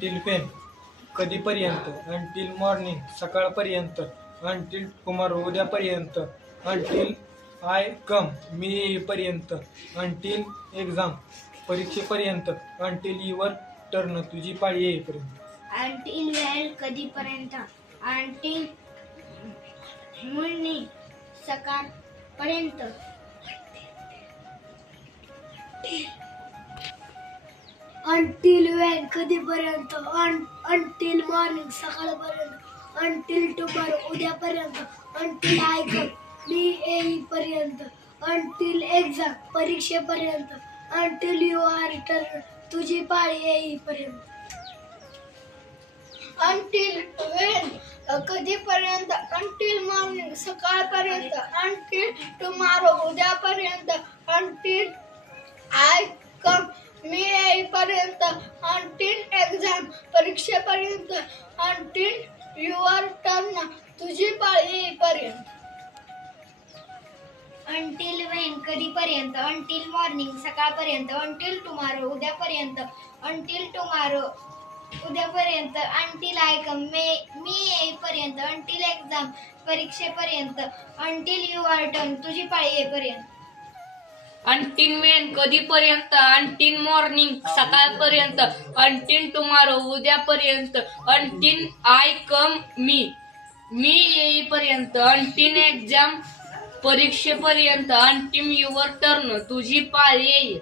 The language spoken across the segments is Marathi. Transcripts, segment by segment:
अंटिल व्हेन कधीपर्यंत, अंटिल मॉर्निंग सकाळपर्यंत, अंटिल टुमारो उद्यापर्यंत, अंटिल आय कम मी येईपर्यंत, अंटिल एक्झाम परीक्षेपर्यंत, अंटिल युअर टर्न तुझी पाळी येईपर्यंत. अंटिल व्हेन कधीपर्यंत, अंटिल मॉर्निंग सकाळपर्यंत, अंटिल व्हेन कधीपर्यंत, अंटिल मॉर्निंग सकाळपर्यंत, अंटिल टुमारो उद्यापर्यंत, अंटिल आय कम मी येईपर्यंत, अंटिल एक्झाम परीक्षेपर्यंत, अंटिल युअर टर्न तुझी पाळी येईपर्यंत. अंटिल व्हेन कधीपर्यंत, अंटिल मॉर्निंग सकाळपर्यंत, अंटिल टुमारो उद्यापर्यंत, अंटिल आय कम मी येईपर्यंत, अंटिल एक्झाम परीक्षेपर्यंत, अंटिल युअर टर्न तुझी पाळी येईपर्यंत. अंटिल व्हेन कधीपर्यंत, अंटिल मॉर्निंग सकाळपर्यंत, अंटिल टुमारो उद्यापर्यंत, अंटिल टुमारो उद्यापर्यंत, अंटिल आय कम मी येईपर्यंत, अंटिल एक्झाम परीक्षेपर्यंत, अंटिल युअर टर्न तुझी पाळी येईपर्यंत. अंटिल व्हेन कधीपर्यंत, अंटिल मॉर्निंग सकाळपर्यंत, अंटिल टुमारो उद्यापर्यंत, अंटिल आय कम मी येईपर्यंत, अंटिल एक्झाम परीक्षेपर्यंत, अंटिल युअर टर्न तुझी पाळी येईल.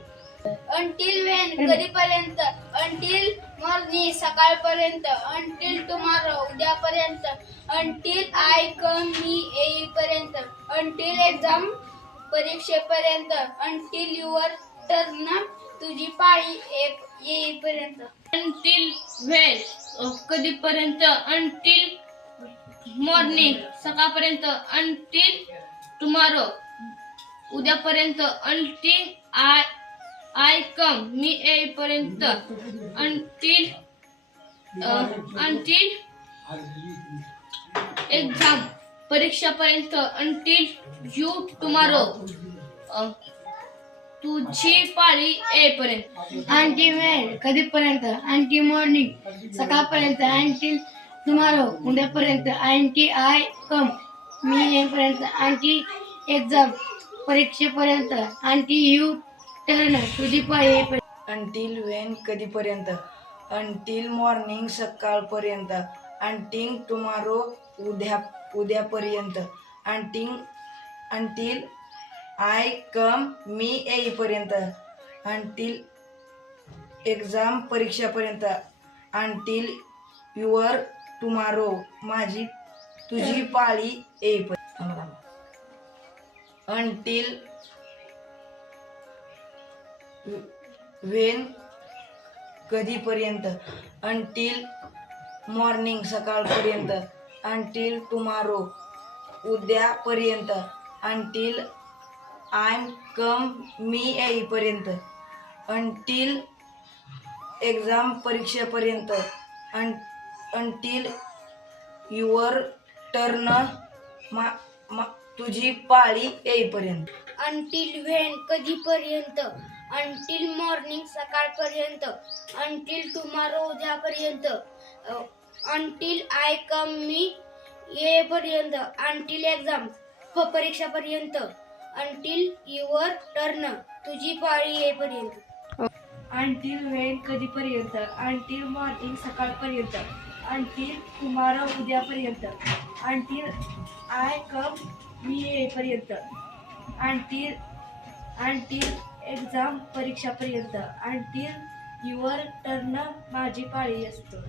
अंटिल व्हेन कधीपर्यंत, अंटिल मॉर्निंग सकाळपर्यंत, अंटिल टुमारो उद्यापर्यंत, अंटिल आय कम मी येईपर्यंत, अंटिल एक्झाम परीक्षेपर्यंत, अंटिल युअर टर्न तुझी पाळी येईपर्यंत. अंटिल व्हेन कधीपर्यंत, अंटिल मॉर्निंग सकाळपर्यंत, अंटिल टुमारो उद्यापर्यंत, अंटिल आय कम मी येईपर्यंत, अंटिल एक्झाम परीक्षापर्यंत, अंटिल यू टुमारो तुझी पाळी येईपर्यंत. अंटिल व्हेन कधीपर्यंत, अंटिल मॉर्निंग सकाळपर्यंत, अंटिल टुमारो उद्यापर्यंत, अंटिल आय कम मी येईपर्यंत, अंटिल एक्झाम परीक्षेपर्यंत, अंटिल यू टर्न तुझी पाळी येईपर्यंत. अंटिल व्हेन कधीपर्यंत, अंटिल मॉर्निंग सकाळपर्यंत, अंटिल टुमारो उद्यापर्यंत, अंटिल आय कम मी येईपर्यंत, अंटिल एक्झाम परीक्षापर्यंत, अंटिल युअर टुमारो तुझी पाळी येईपर्यंत. अंटिल व्हेन कधीपर्यंत, अंटिल मॉर्निंग सकाळपर्यंत, अंटिल टुमारो उद्यापर्यंत, अंटिल आय कम मी येईपर्यंत, अंटिल एक्झाम परीक्षेपर्यंत, अंटिल युअर टर्न तुझी पाळी येईपर्यंत. अंटिल व्हेन कधीपर्यंत, अंटिल मॉर्निंग सकाळपर्यंत, अंटिल टुमारो उद्यापर्यंत, अंटिल आय कम मी येईपर्यंत, अंटिल एक्झाम परीक्षापर्यंत, अंटिल युअर टर्न तुझी पाळी येईपर्यंत. अंटिल व्हेन कधीपर्यंत, अंटिल मॉर्निंग सकाळपर्यंत, अंटिल टुमारो उद्यापर्यंत, अंटिल आय कम मी येईपर्यंत, अंटिल एक्झाम परीक्षापर्यंत, अंटिल युअर टर्न माझी पाळी असतो.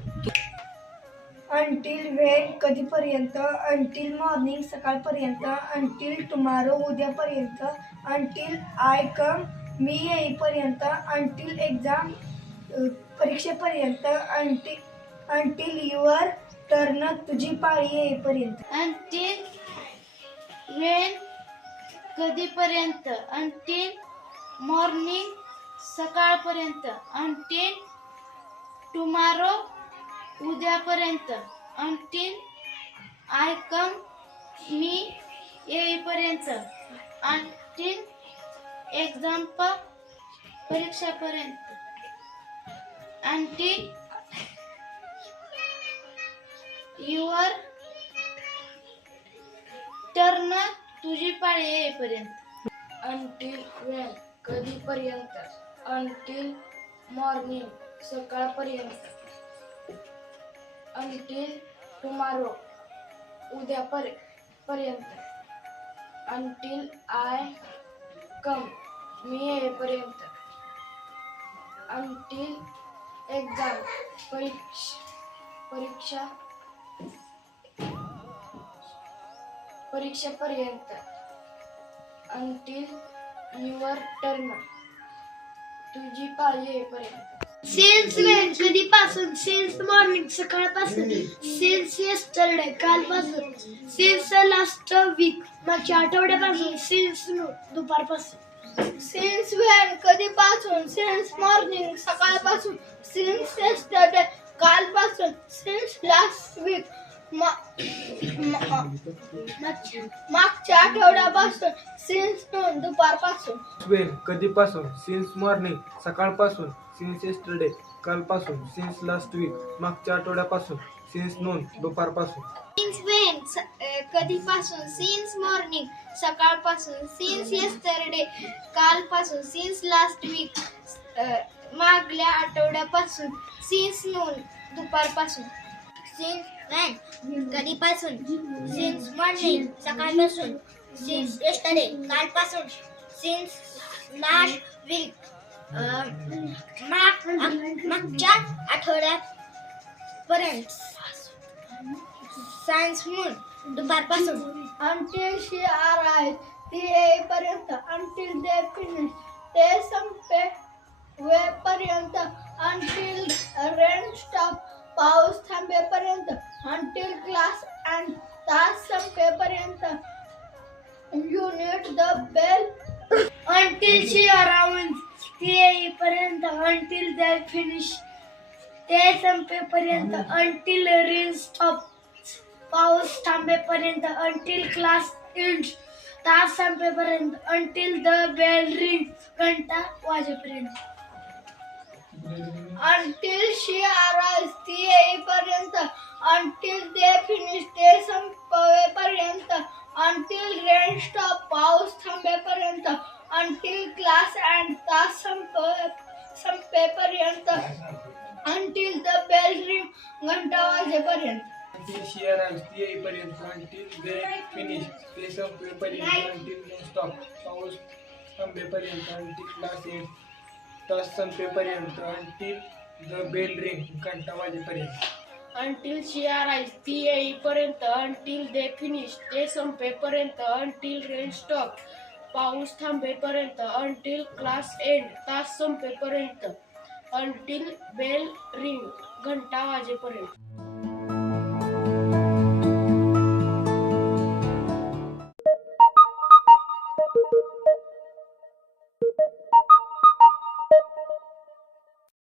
अंटिल व्हेन कधीपर्यंत, अंटिल मॉर्निंग सकाळपर्यंत, अंटिल टुमारो उद्यापर्यंत, अंटिल आय कम मी येईपर्यंत, अंटिल एक्झाम परीक्षेपर्यंत, अंटिल युअर टर्न तुझी पाळी येईपर्यंत. अंटिल व्हेन कधीपर्यंत, अंटिल मॉर्निंग सकाळपर्यंत, अंटिल टुमारो उद्यापर्यंत, अंटिल आय कम मी येईपर्यंत, अंटिल एक्झाम परीक्षापर्यंत, अंटिल युअर टर्न तुझी पाळी येईपर्यंत. अंटिल वेन कधीपर्यंत. अंटिल मॉर्निंग सकाळपर्यंत. अंटिल टुमारो उद्यापर्यंत. अंटिल आय कम मी येईपर्यंत. अंटिल एक्झाम परीक्षेपर्यंत. अंटिल युअर टर्न तुझी पाळी येईपर्यंत. सिन्स वेन कधीपासून. सिन्स मॉर्निंग सकाळपासून. सिन्स येस्टरडे कालपासून. सिन्स लास्ट वीक मागच्या आठवड्यापासून. सिन्स दुपारपासून. सिन्स वेन कधीपासून. सिन्स मॉर्निंग सकाळपासून. सिन्स येस्टरडे कालपासून. सिन्स लास्ट वीक मागच्या आठवड्यापासून. सिन्स नून दुपारपासून. वेन कधीपासून. सिन्स मॉर्निंग सकाळपासून. सिन्स येस्टरडे कालपासून. सिन्स लास्ट वीक मागच्या आठवड्यापासून. सिन्स नून दुपारपासून. सिन्स वेन कधीपासून. सिन्स मॉर्निंग सकाळपासून. सिन्स येस्टरडे कालपासून. सिन्स लास्ट वीक मागल्या आठवड्यापासून. सिन्स नून दुपारपासून. सिन्स वेन कधीपासून. सिन्स मॉर्निंग सकाळपासून. सिन्स येस्टरडे कालपासून. सिन्स लास्ट वीक मागच्या आठवड्यापर्यंत. सायन्स मून दुपारपासून. Until she arrives ती येईपर्यंत. Until they finish ते संपेपर्यंत. Until rain stop पाऊस थांबेपर्यंत. Until class and तास संपेपर्यंत. You need the bell. Until she arrives ती येईपर्यंत. Until they finish ते संपेपर्यंत. Until rain stop पाऊस थांबेपर्यंत. Until class ends तास संपेपर्यंत. Until the bell ring घंटा वाजेपर्यंत. Until she arrives ती येईपर्यंत. Until they finish ते संपेपर्यंत. Until rain stop पाऊस थांबेपर्यंत. Until class and तास संपेपर्यंत. Until the bell ring घंटा वाजेपर्यंत. Until she arrives ती येईपर्यंत. Until they finish ते संपेपर्यंत. Until they stop पाऊस थांबेपर्यंत. Until class ends तास संपेपर्यंत. Until the bell ring घंटा वाजेपर्यंत. Until she arrives ती येईपर्यंत. Until they finish ते संपेपर्यंत. Until rain stop पाऊस थांबेपर्यंत. Until class end तास संपेपर्यंत. Until bell ring घंटा वाजेपर्यंत.